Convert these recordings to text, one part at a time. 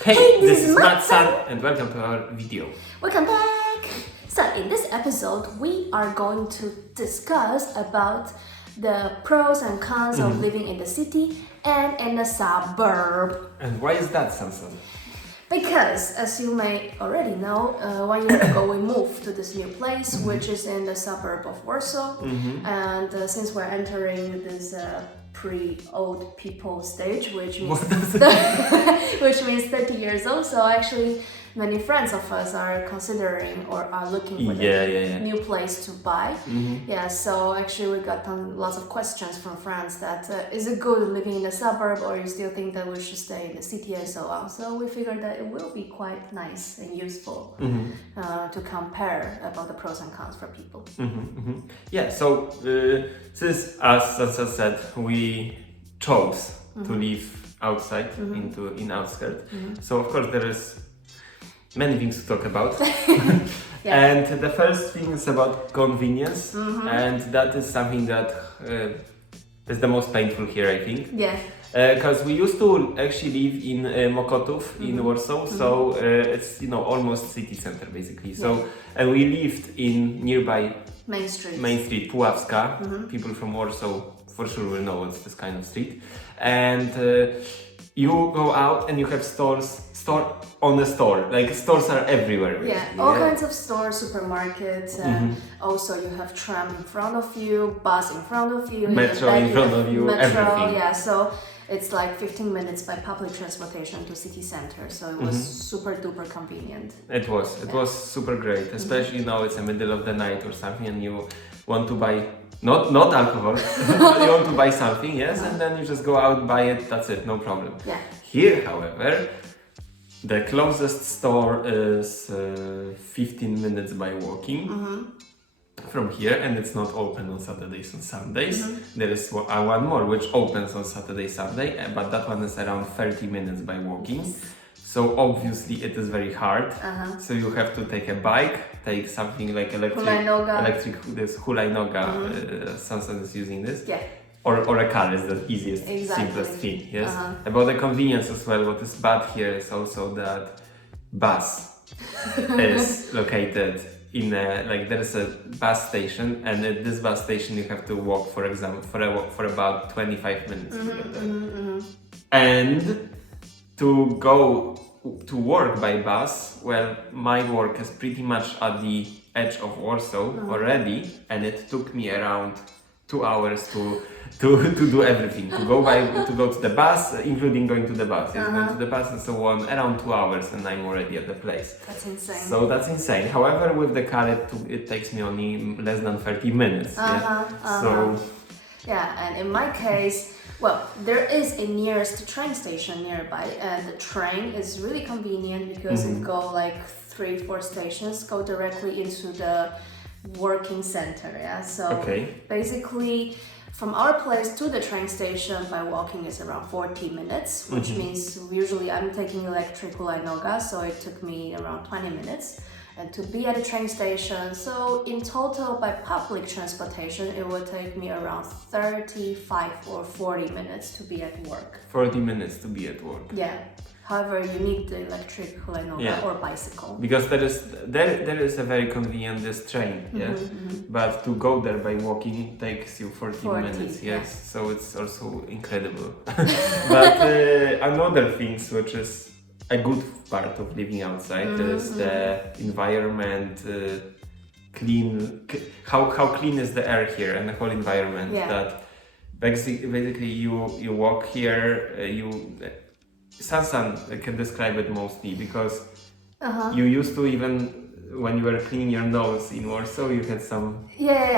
Hey, this is Matsan and welcome to our video. Welcome back! So in this episode, we are going to discuss about the pros and cons of living in the city and in the suburb. And why is that, Samson? Because, as you may already know, 1 year ago we moved to this new place, which is in the suburb of Warsaw. And since we're entering this pre-old people stage, which means which means 30 years old, so actually many friends of us are considering or are looking for a new place to buy. Yeah, so actually we got lots of questions from friends that is it good living in the suburb, or you still think that we should stay in the city and so on. So we figured that it will be quite nice and useful to compare about the pros and cons for people. Yeah, so since, as Sansa said, we chose to live outside in outskirts, so of course there is many things to talk about. And the first thing is about convenience, and that is something that is the most painful here, I think. Yeah. Because we used to actually live in Mokotów in Warsaw, so it's almost city center basically. So and we lived in nearby Main Street, Puławska. People from Warsaw for sure will know what's this kind of street. And you go out and you have stores on the store. Like stores are everywhere. All kinds of stores, supermarkets, and also you have tram in front of you, bus in front of you, metro in front of you, everything. Yeah, so it's like 15 minutes by public transportation to city center. So it was super duper convenient. It was super great, especially now it's the middle of the night or something and you want to buy not alcohol, you want to buy something, and then you just go out, buy it, that's it, no problem. Yeah. Here, however, the closest store is 15 minutes by walking from here, and it's not open on Saturdays and Sundays. There is one more which opens on Saturday, Sunday, but that one is around 30 minutes by walking. So obviously it is very hard. So you have to take a bike, take something like this hulajnoga. Samson is using this. Yeah. Or a car is the easiest, simplest thing. Yes. About the convenience as well. What is bad here is also that bus is located in there is a bus station, and at this bus station you have to walk, for example, for about 25 minutes to get there. And to go to work by bus, well, my work is pretty much at the edge of Warsaw already, and it took me around 2 hours to do everything, to go to the bus, including going to the bus, going to the bus and so on, around 2 hours, and I'm already at the place. That's insane. So that's insane. However, with the car, it takes me only less than 30 minutes. So. Yeah, and in my case, well, there is a nearest train station nearby, and the train is really convenient because it go like 3-4 stations, go directly into the working center. So basically from our place to the train station by walking is around 40 minutes, which means usually I'm taking electric hulajnoga, so it took me around 20 minutes. And to be at a train station, so in total by public transportation it would take me around 35 or 40 minutes to be at work. 40 minutes to be at work. Yeah. However, you need the electric hulajnoga or bicycle. Because there is a very convenient this train, but to go there by walking takes you 40 minutes. Yes, so it's also incredible. But another things which is a good part of living outside is the environment, how clean is the air here and the whole environment. That basically you walk here, Sansan can describe it mostly because you used to, even when you were cleaning your nose in Warsaw, you had some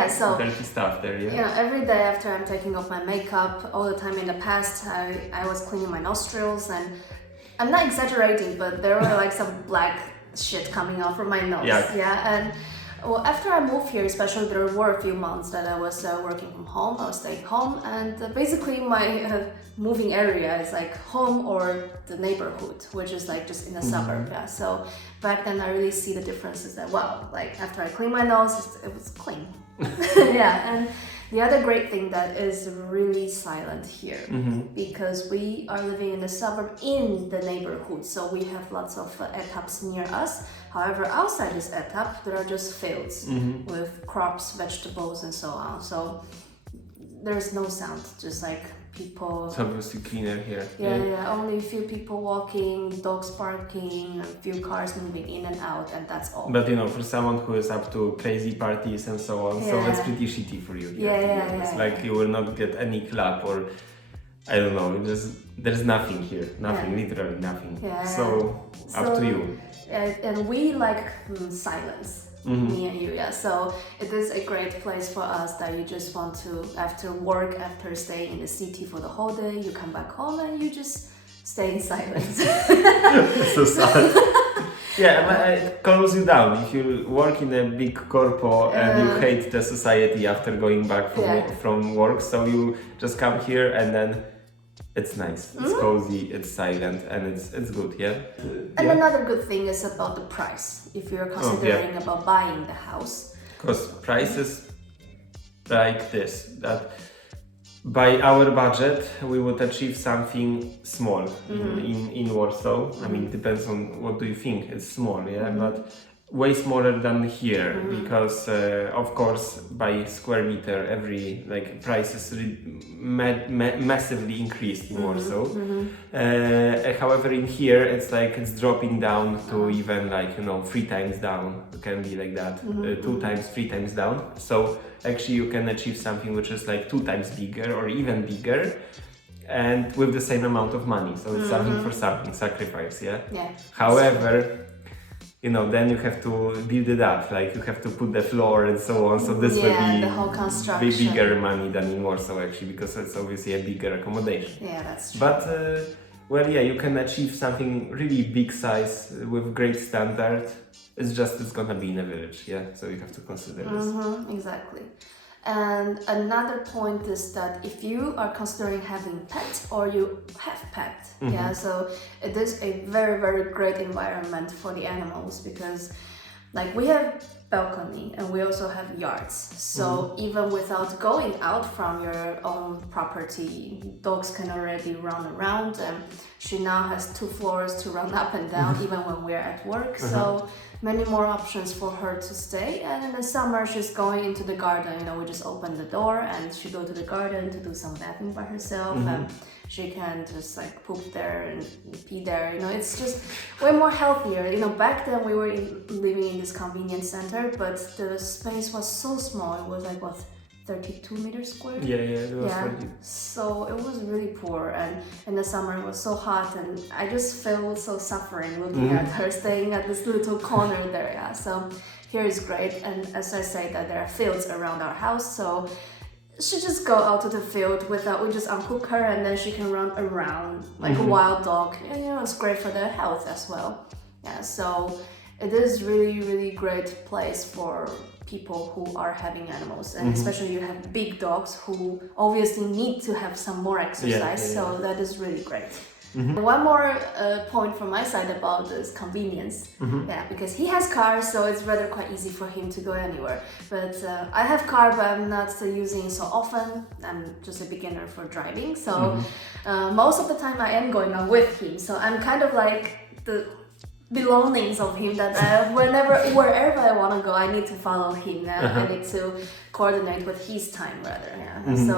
so dirty stuff there. Every day after I'm taking off my makeup, all the time in the past I was cleaning my nostrils, and I'm not exaggerating, but there were like some black shit coming out from my nose. And well, after I moved here, especially there were a few months that I was working from home, I was staying home, and basically my moving area is like home or the neighborhood, which is like just in the suburb. So back then I really see the differences that, wow, like after I clean my nose, it was clean. And The other great thing that is really silent here, because we are living in the suburb in the neighborhood, so we have lots of etaps near us. However, outside this etap, there are just fields with crops, vegetables, and so on. So there's no sound, just like people. It's obviously cleaner here. Yeah, only a few people walking, dogs barking, a few cars moving in and out, and that's all. But for someone who is up to crazy parties and so on, so it's pretty shitty for you here. It's like you will not get any club or I don't know. There's nothing here, literally nothing. So up to you. And we like silence. Me and you, so it is a great place for us that you just want to, after work, after staying in the city for the whole day, you come back home and you just stay in silence. So sad. But it calms you down. If you work in a big corpo and you hate the society after going back from work, so you just come here and then it's nice, it's cozy, it's silent, and it's good, And another good thing is about the price, if you're considering about buying the house. Because prices like this, that by our budget we would achieve something small in Warsaw. I mean, it depends on what do you think, it's small, but way smaller than here, because of course by square meter every price is massively increased in Warsaw. However, in here it's dropping down to even 3 times down. It can be like that, 2 times, 3 times down. So actually you can achieve something which is 2 times bigger or even bigger, and with the same amount of money. So it's something for something, sacrifice. However, then you have to build it up, you have to put the floor and so on. So this will be the whole construction. Bigger money than in Warsaw actually, because it's obviously a bigger accommodation. Yeah, that's true. But you can achieve something really big size with great standard. It's gonna be in a village, so you have to consider this. Exactly. And another point is that if you are considering having pets or you have pets, so it is a very, very great environment for the animals, because we have balcony and we also have yards. So even without going out from your own property, dogs can already run around, and she now has 2 floors to run up and down even when we're at work. So many more options for her to stay. And in the summer she's going into the garden, we just open the door and she go to the garden to do some bathing by herself, and she can just poop there and pee there. It's just way more healthier. Back then we were living in this convenience center, but the space was so small. It was 32 meters square. It was 30. So it was really poor, and in the summer it was so hot, and I just felt so suffering looking at her staying at this little corner there. So here is great, and as I say that there are fields around our house, so she just go out to the field we just unhook her and then she can run around like a wild dog, and it's great for their health as well. So it is really, really great place for people who are having animals, and especially you have big dogs who obviously need to have some more exercise, so that is really great. One more point from my side about this convenience, because he has car, so it's rather quite easy for him to go anywhere. But I have car, but I'm not using it so often. I'm just a beginner for driving, so most of the time I am going out with him. So I'm kind of like the belongings of him that wherever I want to go, I need to follow him. I need to coordinate with his time rather. So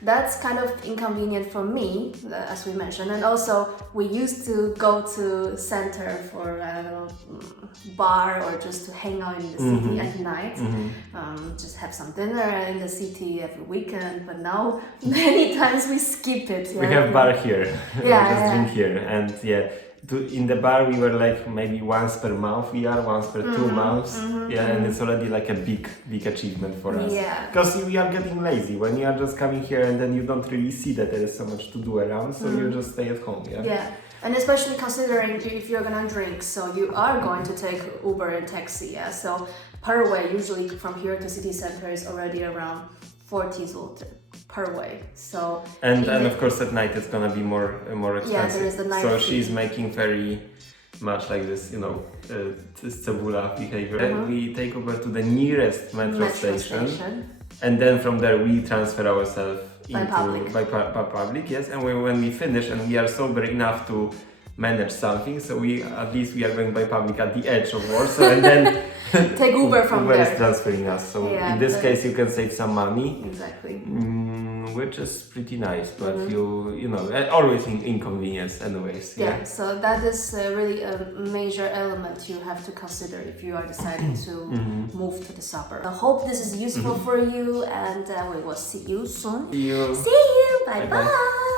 that's kind of inconvenient for me, as we mentioned. And also we used to go to center for a bar or just to hang out in the city at night, just have some dinner in the city every weekend. But now many times we skip it. We have bar here. We just drink here, and in the bar we were like maybe once per month, once per 2 months, and it's already like a big achievement for us, because we are getting lazy when you are just coming here and then you don't really see that there is so much to do around, so you just stay at home. And especially considering if you're gonna drink, so you are going to take Uber and taxi, so per way usually from here to city center is already around 40 zloty per way. So and of course at night it's gonna be more expensive. There is the night so fee. She's making very much like this, this cebula behavior. We take over to the nearest metro station. and then from there we transfer ourselves by public. By public, yes. And when we finish and we are sober enough to manage something, so we are going by public at the edge of Warsaw, and then take Uber from Uber there. is transferring us. So Yeah, in this case, you can save some money. Exactly. Which is pretty nice, but you know, always inconvenience anyways. Yeah, so that is really a major element you have to consider if you are deciding to move to the suburb. I hope this is useful for you, and we will see you soon. See you. See you. Bye Bye-bye. bye.